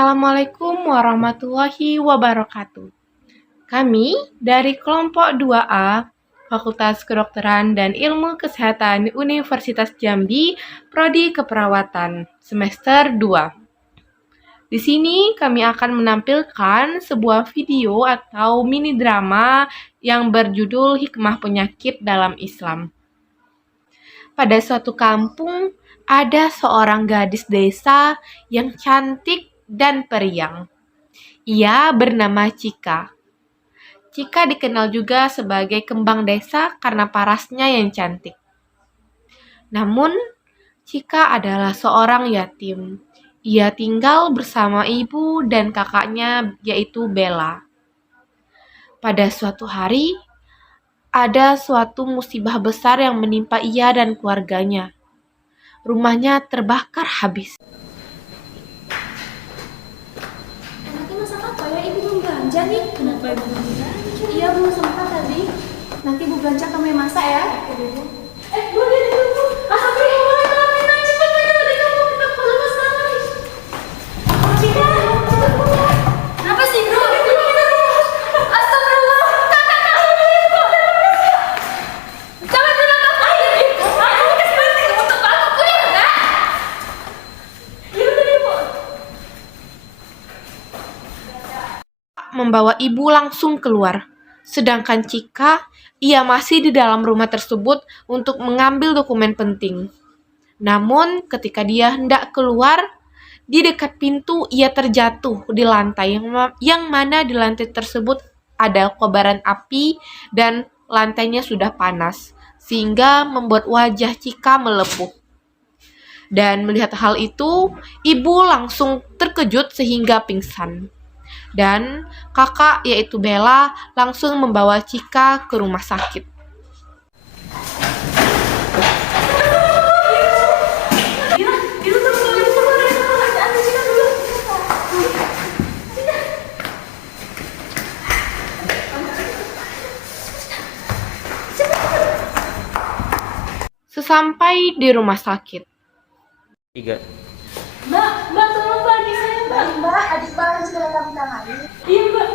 Assalamualaikum warahmatullahi wabarakatuh. Kami dari kelompok 2A, Fakultas Kedokteran dan Ilmu Kesehatan Universitas Jambi, Prodi Keperawatan, semester 2. Di sini kami akan menampilkan sebuah video atau mini drama yang berjudul Hikmah Penyakit dalam Islam. Pada suatu kampung, ada seorang gadis desa yang cantik dan periang. Ia bernama Cika. Cika dikenal juga sebagai kembang desa karena parasnya yang cantik. Namun, Cika adalah seorang yatim. Ia tinggal bersama ibu dan kakaknya, yaitu Bella. Pada suatu hari, ada suatu musibah besar yang menimpa ia dan keluarganya. Rumahnya terbakar habis. Enaknya masak apa ya? Ibu belum belanja nih. Kenapa ibu belum belanja? Iya, belum sempat tadi. Nanti ibu belanja kami masak ya. Oke, ibu. Bu, lihat ibu. Astagfirullah, maafin cepat aja. Tadi kamu kita lepas sekali. Cika, cepat pulang. Kenapa sih, bro? Astagfirullah. Jangan bilang apa ya. Aku kasih banting untuk aku ya, Kak. Iya, udah, ibu. Membawa ibu langsung keluar. Sedangkan Cika, ia masih di dalam rumah tersebut untuk mengambil dokumen penting. Namun, ketika dia hendak keluar, di dekat pintu ia terjatuh di lantai yang mana di lantai tersebut ada kobaran api dan lantainya sudah panas, sehingga membuat wajah Cika melepuh. Dan melihat hal itu, ibu langsung terkejut sehingga pingsan. Dan kakak yaitu Bella langsung membawa Cika ke rumah sakit. Sesampai di rumah sakit, 3. Mbak, tolong Mbak, di saya Mbak. Adik Mbak yang sudah kami tangani. Iya, Mbak.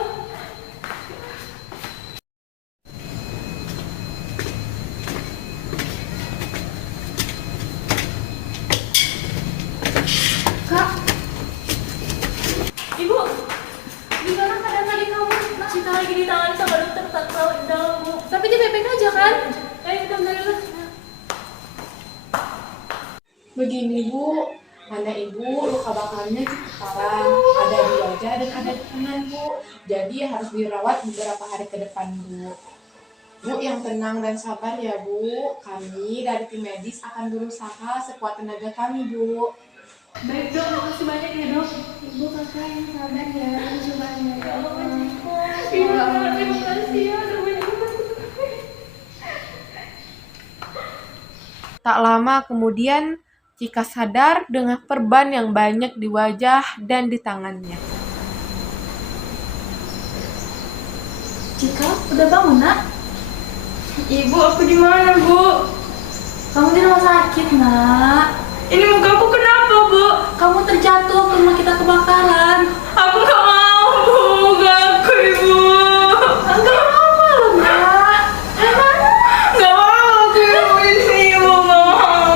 Kak. Ibu, gimana keadaan tadi kamu? Cika lagi ditangani sama dokter tak tahu di dalam, Bu. Tapi dia baik-baik aja kan? Alhamdulillah. begini Bu, karena ibu luka bakarnya cukup parah, ada di wajah dan ada di tangan Bu. Jadi harus dirawat beberapa hari ke depan Bu. Bu yang tenang dan sabar ya Bu. Kami dari tim medis akan berusaha sekuat tenaga kami Bu. Baik dok, makasih banyak ya dok. Ibu kakak yang sabar ya, cobaannya ya Allah. Iya, terima kasih ya, udah banyak banget. Tak lama kemudian, Cika sadar dengan perban yang banyak di wajah dan di tangannya. Cika, udah bangun nak? Ibu, aku di mana, Bu? Kamu di rumah sakit nak. Ini mukaku kenapa, Bu? Kamu terjatuh ke rumah kita kebakaran. Aku nggak mau, Bu. Gak aku, Ibu. Enggak apa-apa loh nak. Emang? Nggak mau aku, Ibu. Ini Ibu nggak mau.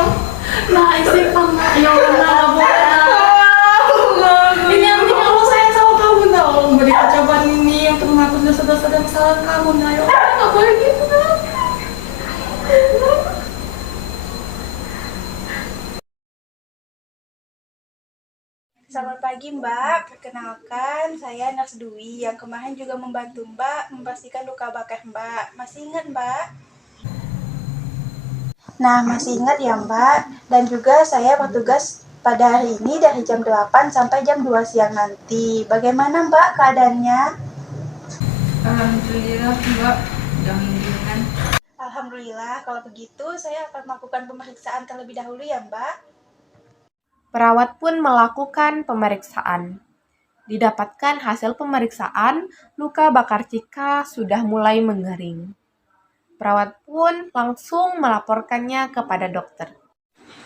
Nah, istighfar nak. Ya Allah nak, nggak boleh nak. Nggak Ini yang penting Allah sayang sama kamu nak. Allah memberi cobaan ini untuk menghapus dosa-dosa dan kesalahan kamu nak. Ya Allah, nggak boleh gitu nak. Selamat pagi Mbak, perkenalkan saya Nurse Dwi yang kemarin juga membantu Mbak membersihkan luka bakar Mbak. Masih ingat Mbak? Nah, masih ingat ya Mbak? Dan juga saya bertugas pada hari ini dari jam 8 sampai jam 2 siang nanti. Bagaimana Mbak keadaannya? Alhamdulillah, Mbak. Udah mingguan. Alhamdulillah, kalau begitu saya akan melakukan pemeriksaan terlebih dahulu ya Mbak. Perawat pun melakukan pemeriksaan. Didapatkan hasil pemeriksaan, luka bakar Cika sudah mulai mengering. Perawat pun langsung melaporkannya kepada dokter.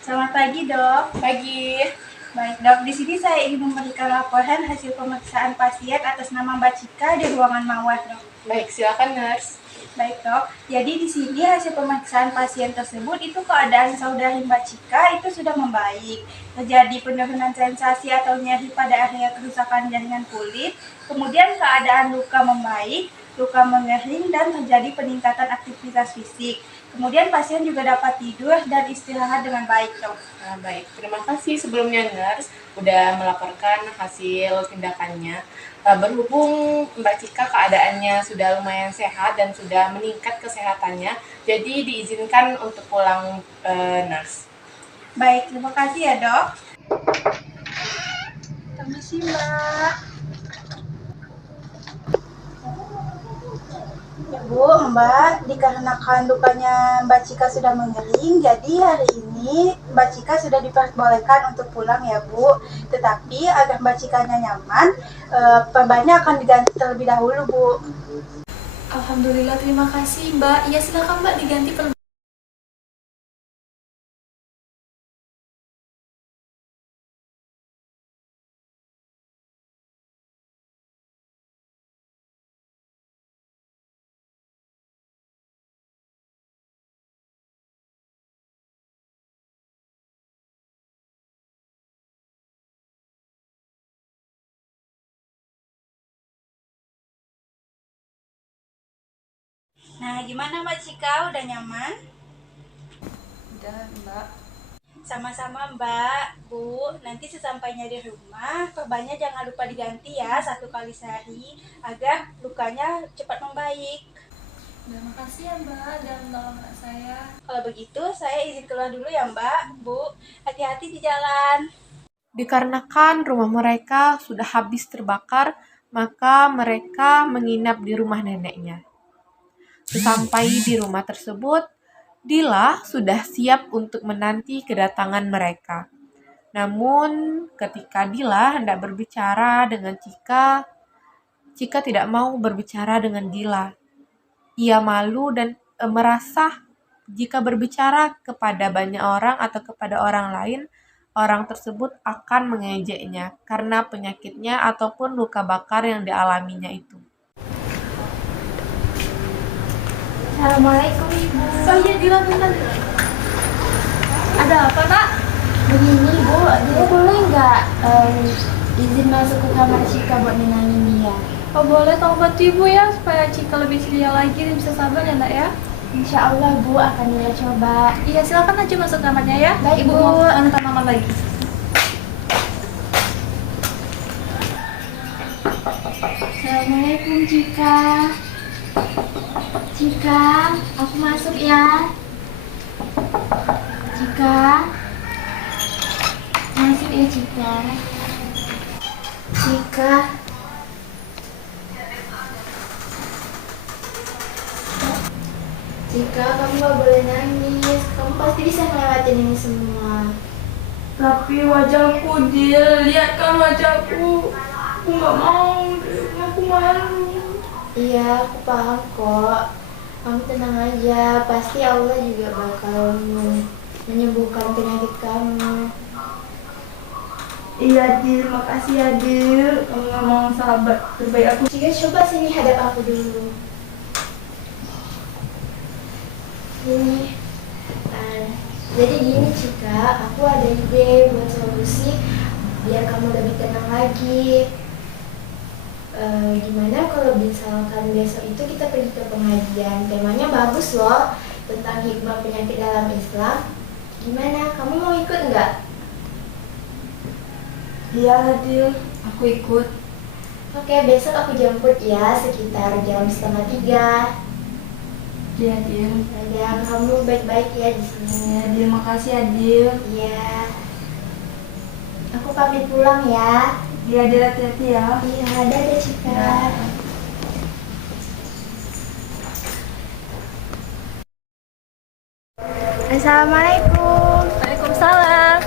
Selamat pagi Dok. Pagi. Baik. Baik dok, di sini saya ingin memberikan laporan hasil pemeriksaan pasien atas nama Mbak Cika di ruangan mawar dok. Baik, silakan nurse. Baik dok, jadi di sini hasil pemeriksaan pasien tersebut itu keadaan saudari Mbak Cika itu sudah membaik. Terjadi penurunan sensasi atau nyeri pada area kerusakan jaringan kulit, kemudian keadaan luka membaik, luka mengering dan terjadi peningkatan aktivitas fisik. Kemudian pasien juga dapat tidur dan istirahat dengan baik dok. Nah, baik, terima kasih sebelumnya nurse udah melaporkan hasil tindakannya. Berhubung Mbak Cika keadaannya sudah lumayan sehat dan sudah meningkat kesehatannya, jadi diizinkan untuk pulang nurse. Baik, terima kasih ya dok. Permisi mbak. Ya bu, mbak, dikarenakan lukanya Mbak Cika sudah mengering, jadi hari ini Mbak Cika sudah diperbolehkan untuk pulang ya bu. Tetapi agar Mbak Cikanya nyaman, perbannya akan diganti terlebih dahulu bu. Alhamdulillah, terima kasih mbak. Ya silakan mbak diganti Nah, gimana Mbak Cika? Udah nyaman? Udah mbak. Sama-sama mbak, bu, nanti sesampainya di rumah, perbannya jangan lupa diganti ya 1 kali sehari, agar lukanya cepat membaik. Terima kasih ya mbak dan tolong anak saya. Kalau begitu, saya izin keluar dulu ya mbak, bu, hati-hati di jalan. Dikarenakan rumah mereka sudah habis terbakar, maka mereka menginap di rumah neneknya. Sesampai di rumah tersebut, Dila sudah siap untuk menanti kedatangan mereka. Namun, ketika Dila hendak berbicara dengan Cika, Cika tidak mau berbicara dengan Dila. Ia malu dan merasa jika berbicara kepada banyak orang atau kepada orang lain, orang tersebut akan mengejeknya karena penyakitnya ataupun luka bakar yang dialaminya itu. Assalamualaikum Ibu. Oh iya, Dila bentar. Ada apa kak? Begini Bu, dia boleh nggak izin masuk ke kamar Cika buat nenangin dia? Oh boleh, tolong bantu ibu ya supaya Cika lebih ceria lagi dan bisa sabar ya nak ya. Insya Allah Bu akan Dila coba. Iya silakan aja masuk kamarnya ya. Baik, Ibu Bu. mau antar mama lagi. Assalamualaikum Cika. Cika, aku masuk ya. Cika, masuk ya Cika. Cika. Cika, kamu gak boleh nangis. Kamu pasti bisa ngelewatin ini semua. Tapi wajahku, Dil, lihat kan wajahku. Aku nggak mau, Dil. Aku malu. Iya, aku paham kok. Kamu tenang aja. Pasti Allah juga bakal menyembuhkan penyakit kamu. Iya, Dil, makasih ya, Dil. Kamu memang sahabat terbaik aku. Cika, coba sini hadap aku dulu. Ini. Jadi gini Cika, aku ada ide buat solusi biar kamu lebih tenang lagi. Gimana kalau misalkan besok itu kita pergi ke pengajian? Temanya bagus loh, tentang hikmah penyakit dalam Islam. Gimana, kamu mau ikut nggak? Iya, Dil. Aku ikut. Oke, besok aku jemput ya sekitar jam 2:30. Iya, Dil. Ya, kamu baik-baik ya di sini. Iya, Dil. Makasih ya, Dil. Iya. Aku pamit pulang ya. Iya, Dil, hati-hati ya. Iya, dadah Cika. Ya. Assalamualaikum. Waalaikumsalam.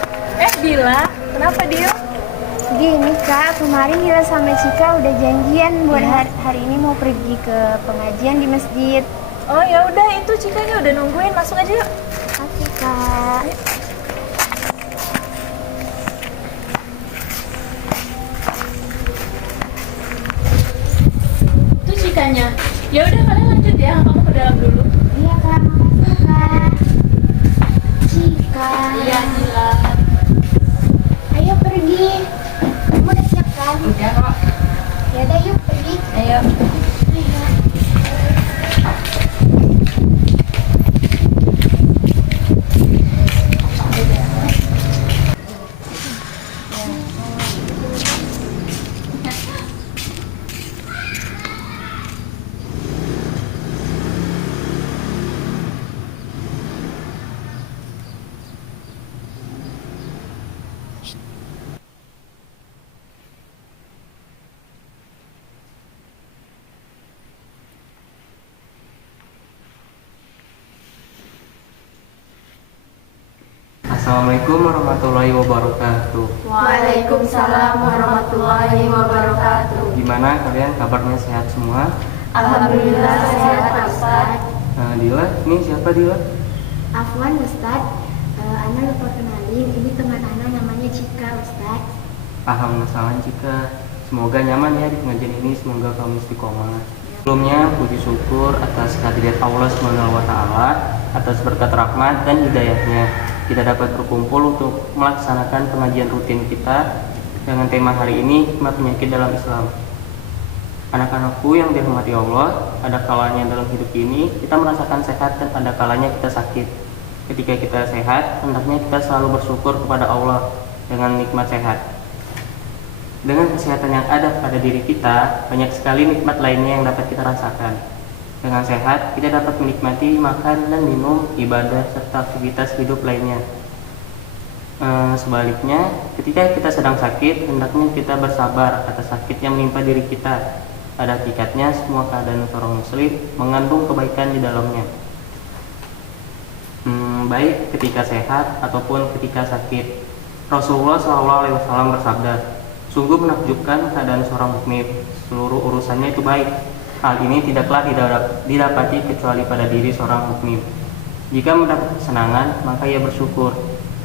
Dila, kenapa Dil? Gini Kak, kemarin Dila sama Cika udah janjian buat hari ini mau pergi ke pengajian di masjid. Oh ya udah, itu Cikanya udah nungguin, masuk aja yuk. Oke Kak. Ya udah kalian lanjut ya, kamu ke dalam dulu. Iya kak, makasih kak. Cika. Iya, silakan. Ayo pergi. Kamu udah siap kan? Udah kok. Ya udah yuk pergi. Ayo. Ayo. Assalamualaikum warahmatullahi wabarakatuh. Waalaikumsalam warahmatullahi wabarakatuh. Gimana kalian kabarnya, sehat semua? Alhamdulillah sehat Pak Ustaz. Dila, ini siapa Dila? Afwan Ustad, Ana lupa kenalin, ini teman Ana namanya Cika Ustad. Alhamdulillah Cika. Semoga nyaman ya di pengajian ini, semoga kamu istiqomah. Sebelumnya puji syukur atas kehadirat Allah SWT, atas berkat rahmat dan hidayahnya kita dapat berkumpul untuk melaksanakan pengajian rutin kita dengan tema hari ini, hikmah penyakit dalam Islam. Anak-anakku yang dirahmati Allah, ada kalanya dalam hidup ini kita merasakan sehat dan ada kalanya kita sakit. Ketika kita sehat, hendaknya kita selalu bersyukur kepada Allah dengan nikmat sehat. Dengan kesehatan yang ada pada diri kita, banyak sekali nikmat lainnya yang dapat kita rasakan. Dengan sehat, kita dapat menikmati makan dan minum, ibadah, serta aktivitas hidup lainnya. Sebaliknya, ketika kita sedang sakit, hendaknya kita bersabar atas sakit yang menimpa diri kita. Pada hakikatnya, semua keadaan seorang muslim mengandung kebaikan di dalamnya. Baik ketika sehat ataupun ketika sakit. Rasulullah SAW bersabda, sungguh menakjubkan keadaan seorang mukmin, seluruh urusannya itu baik. Hal ini tidaklah didapati kecuali pada diri seorang mukmin. Jika mendapat kesenangan, maka ia bersyukur.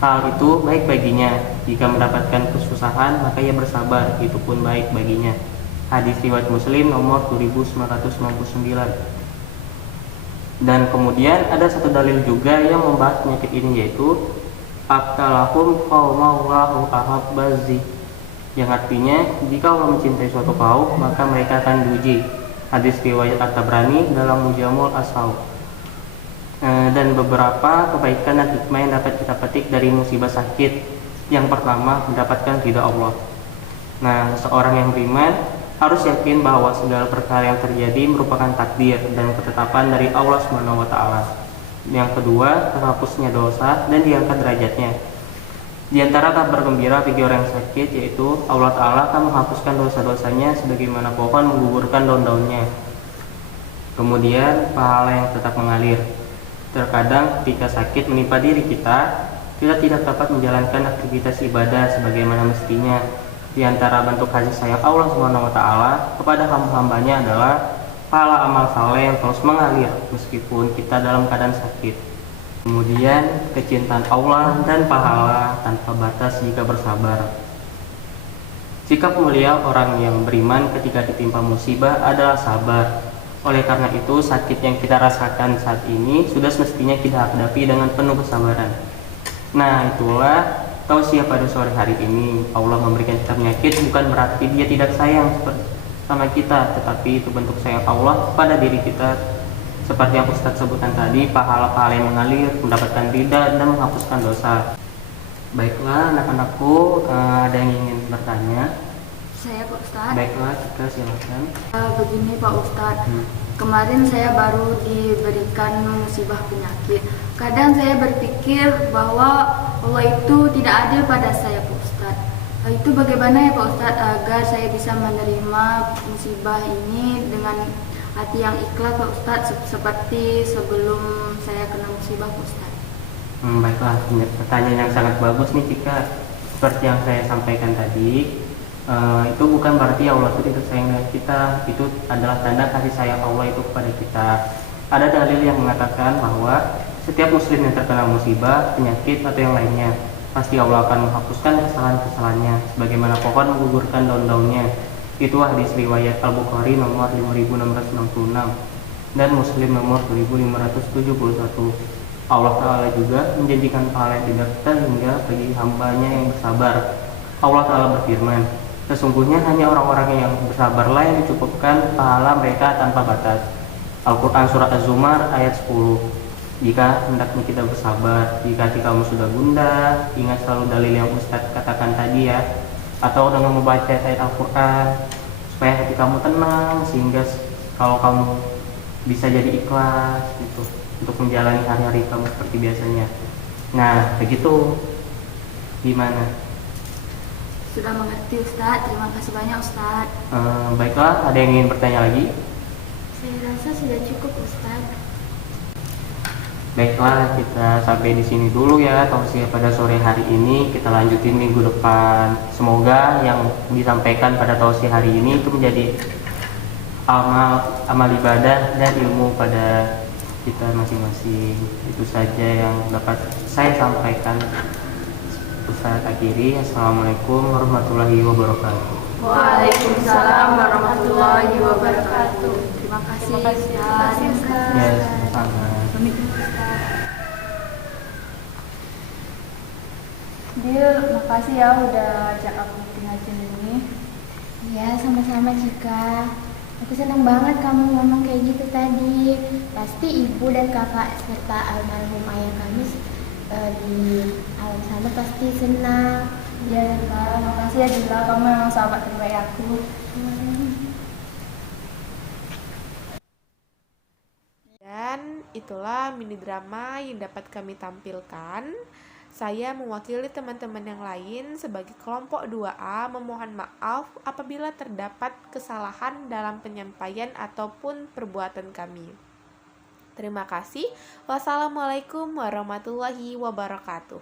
Hal itu baik baginya. Jika mendapatkan kesusahan, maka ia bersabar. Itu pun baik baginya. Hadis riwayat Muslim nomor 2999. Dan kemudian ada satu dalil juga yang membahas penyakit ini, yaitu Abtalahum qawmallahu ahabbazi, yang artinya jika Allah mencintai suatu kaum, maka mereka akan diuji. Hadis riwayat At-Tabrani dalam Mujamul As-Saud. Dan beberapa kebaikan dan hikmah yang dapat kita petik dari musibah sakit. Yang pertama, mendapatkan ridha Allah. Nah, seorang yang beriman harus yakin bahwa segala perkara yang terjadi merupakan takdir dan ketetapan dari Allah SWT. Yang kedua, terhapusnya dosa dan diangkat derajatnya. Di antara kabar gembira bagi orang yang sakit, yaitu Allah Ta'ala akan menghapuskan dosa-dosanya sebagaimana pohon menggugurkan daun-daunnya. Kemudian pahala yang tetap mengalir. Terkadang ketika sakit menimpa diri kita tidak dapat menjalankan aktivitas ibadah sebagaimana mestinya. Di antara bentuk kasih sayang Allah SWT kepada hamba-hambanya adalah pahala amal saleh yang terus mengalir meskipun kita dalam keadaan sakit. Kemudian kecintaan Allah dan pahala tanpa batas jika bersabar. Sikap mulia orang yang beriman ketika ditimpa musibah adalah sabar. Oleh karena itu, sakit yang kita rasakan saat ini sudah semestinya kita hadapi dengan penuh kesabaran. Nah, itulah tausiah pada sore hari ini. Allah memberikan kita penyakit bukan berarti dia tidak sayang sama kita, tetapi itu bentuk sayang Allah pada diri kita. Seperti yang Ustaz sebutkan tadi, pahala-pahala yang mengalir, mendapatkan ridha dan menghapuskan dosa. Baiklah anak-anakku, ada yang ingin bertanya? Saya Pak Ustaz. Baiklah, kita silakan. Begini Pak Ustaz, kemarin saya baru diberikan musibah penyakit. Kadang saya berpikir bahwa Allah itu tidak adil pada saya Pak Ustaz. Itu bagaimana ya Pak Ustaz agar saya bisa menerima musibah ini dengan hati yang ikhlas Pak Ustaz, seperti sebelum saya kena musibah Pak Ustaz. Baiklah, pertanyaan yang sangat bagus nih Cika. Seperti yang saya sampaikan tadi, itu bukan berarti Allah itu tidak sayang dengan kita. Itu adalah tanda kasih sayang Allah itu kepada kita. Ada dalil yang mengatakan bahwa setiap muslim yang terkena musibah, penyakit atau yang lainnya, pasti Allah akan menghapuskan kesalahan-kesalahannya sebagaimana pohon menggugurkan daun-daunnya. Itu hadis riwayat Al-Bukhari nomor 5666. dan Muslim nomor 1571. Allah Ta'ala juga menjanjikan pahala yang tidak terhingga bagi hambanya yang bersabar. Allah Ta'ala berfirman, sesungguhnya hanya orang-orang yang bersabarlah yang dicukupkan pahala mereka tanpa batas. Al-Quran Surat Az-Zumar ayat 10. Jika hendaknya kita bersabar, jika hati kamu sudah gundah, ingat selalu dalil yang Ustadz katakan tadi ya, atau dengan membaca ayat Al-Quran, supaya hati kamu tenang, sehingga kalau kamu bisa jadi ikhlas gitu, untuk menjalani hari-hari kamu seperti biasanya. Nah, begitu. Gimana? Sudah mengerti Ustadz, terima kasih banyak Ustadz. Baiklah, ada yang ingin bertanya lagi? Saya rasa sudah cukup, Ustadz. Baiklah, kita sampai di sini dulu ya tausiah pada sore hari ini. Kita lanjutin minggu depan. Semoga yang disampaikan pada tausiah hari ini itu menjadi amal ibadah dan ilmu pada kita masing-masing. Itu saja yang dapat saya sampaikan. Ustaz akhiri, assalamualaikum warahmatullahi wabarakatuh. Waalaikumsalam warahmatullahi wabarakatuh. Terima kasih Ustadz. Ya, sama-sama. Dil, makasih ya udah ajak aku bikin ngaji ini. Ya, sama-sama Cika. Aku senang banget kamu ngomong kayak gitu tadi. Pasti ibu dan kakak serta almarhum ayah kami di alam sana pasti senang. Ya, makasih ya Dila, kamu memang sahabat terbaik aku. Dan itulah mini drama yang dapat kami tampilkan. Saya mewakili teman-teman yang lain sebagai kelompok 2A memohon maaf apabila terdapat kesalahan dalam penyampaian ataupun perbuatan kami. Terima kasih. Wassalamualaikum warahmatullahi wabarakatuh.